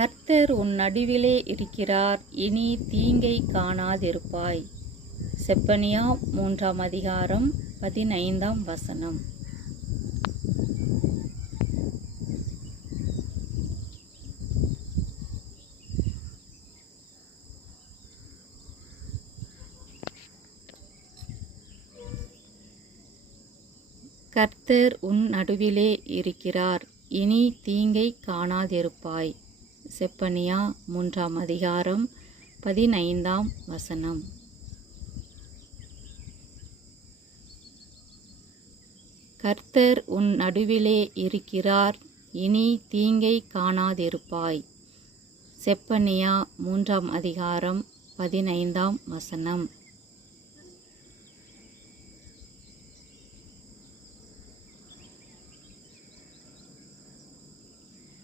கர்த்தர் உன் நடுவிலே இருக்கிறார், இனி தீங்கை காணாதிருப்பாய். செப்பனியா 3 அதிகாரம் 15 வசனம். கர்த்தர் உன் நடுவிலே இருக்கிறார், இனி தீங்கை காணாதிருப்பாய். செப்பனியா 3 அதிகாரம் 15 வசனம். கர்த்தர் உன் நடுவிலே இருக்கிறார், இனி தீங்கை காணாதிருப்பாய். செப்பனியா 3 அதிகாரம் 15 வசனம்.